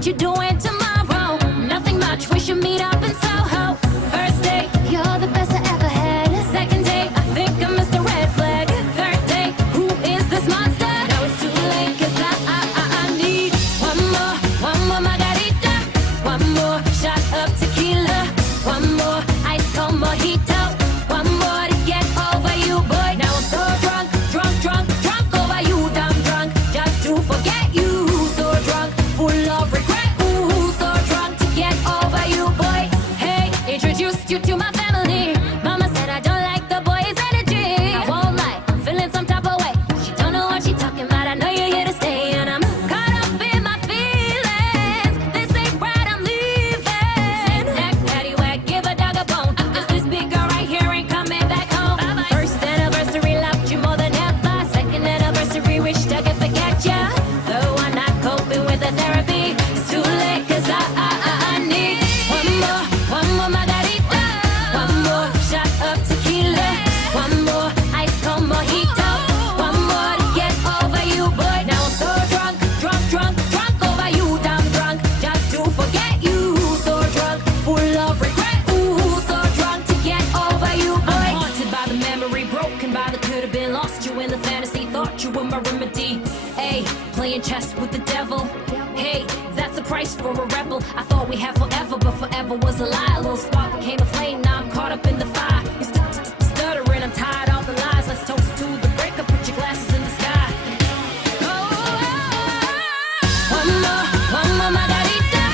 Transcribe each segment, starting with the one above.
what you doing tomorrow? Nothing much, we should meet up in Soho. First date, you're the best I ever had. Second date, I think I missed a red flag. Third date, who is this monster? Now it's too late, cause I need one more margarita, one more shot of tequila, one more ice cold mojito, one more to get over you, boy. Now I'm so drunk over you, damn drunk, just to forget you. So drunk, full of regret, ooh, so drunk to get over you, boy. Hey, introduced you to my family. Mama said I don't like the boy's energy. I won't lie, I'm feeling some type of way. She don't know what she talking about, I know you're here to stay. And I'm caught up in my feelings. This ain't right, I'm leaving. Neck, paddywhack, give a dog a bone. Cause this big girl right here ain't coming back home. First anniversary, loved you more than ever. Second anniversary, wished I could forget ya. Though I'm not coping with the therapy, it's too late, cause I need one more margarita, one more shot of tequila, one more ice cold mojito, one more to get over you, boy. Now I'm so drunk over you, damn drunk, just to forget you. So drunk, full of regret, ooh, so drunk to get over you, boy. I'm haunted by the memory, broken by the could've been, lost you in the fantasy, thought you were my remedy. Hey, playing chess with the devil. Hey, that's the price for a rebel. I thought we had forever, but forever was a lie. A little spark became a flame, now I'm caught up in the fire. You stuttering, I'm tired of the lies. Let's toast to the breakup, put your glasses in the sky. One more margarita,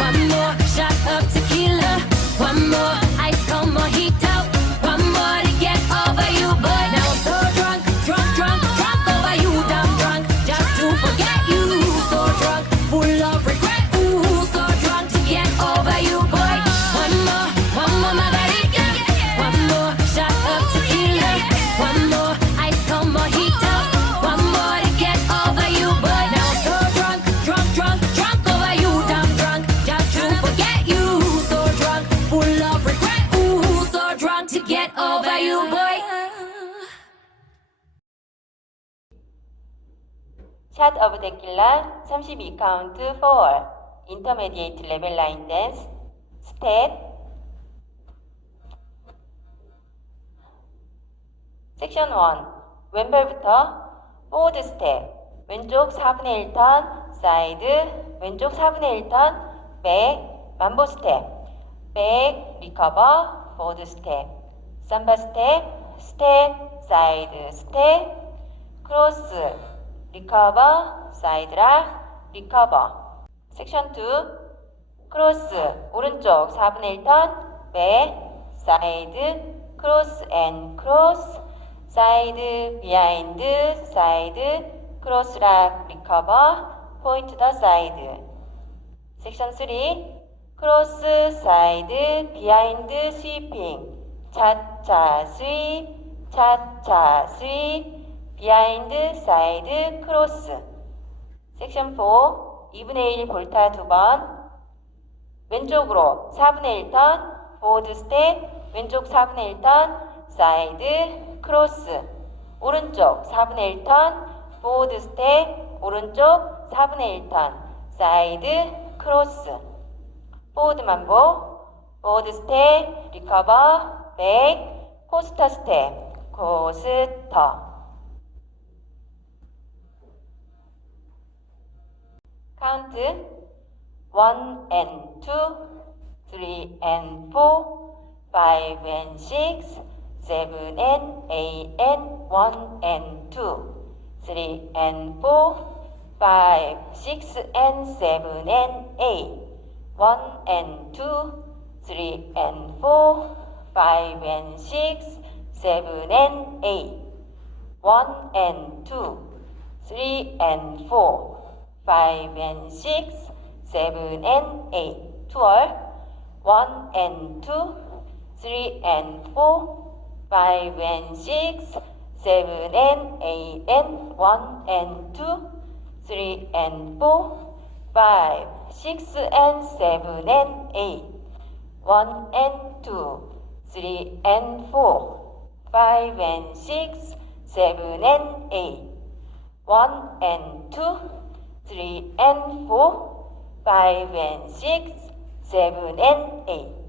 one more shot of tequila, one more ice cold mojito, one more to get over you, boy. Now I'm so drunk over you, damn drunk, just to forget you. So drunk, full of regret, ooh, so drunk to get over you, boy. One more margarita, one more shot of tequila, one more ice cold mojito, one more to get over you, boy. Now I'm so drunk over you, damn drunk, just to forget you. So drunk, full of regret, ooh, so drunk to get over you, boy. 샷 오브 데킬라 32카운트 4 인터미디에이트 레벨 라인 댄스 스텝 섹션 1 왼발부터 포워드 스텝 왼쪽 4분의 1턴 사이드 왼쪽 4분의 1턴 백 만보 스텝 백 리커버 포워드 스텝 삼바 스텝 스텝 사이드 스텝 크로스 리커버, 사이드락, 리커버. 섹션 2 크로스, 오른쪽 4분의 1턴, 백, 사이드, 크로스 앤 크로스, 사이드, 비하인드, 사이드, 크로스락, 리커버, 포인트 더 사이드. 섹션 3 크로스, 사이드, 비하인드, 스위핑, 차차 스윕, 차차 스윕, 비하인드, 사이드, 크로스. 섹션 4 2분의 1 볼타 2번 왼쪽으로 4분의 1턴 포워드 스텝 왼쪽 4분의 1턴 사이드, 크로스 오른쪽 4분의 1턴 포워드 스텝 오른쪽 4분의 1턴 사이드, 크로스 포워드 만보 포워드 스텝 리커버 백 코스터 스텝 코스터 카운트 1 and 2, 3 and 4, 5 and 6, 7 and 8 and 1 and 2, 3 and 4, 5, 6 and 7 and 8, 1 and 2, 3 and 4, 5 and 6, 7 and 8, 1 and 2, 3 and 4, 5 and 6, 7 and 8, 12, 1 and 2, 3 and 4, 5 and 6, 7 and 8 and 1 and 2, 3 and 4, 5, 6 and 7 and 8, 1 and 2, 3 and 4, 5 and 6, 7 and 8, 1 and 2, 3 and 4, 5 and 6, 7 and 8.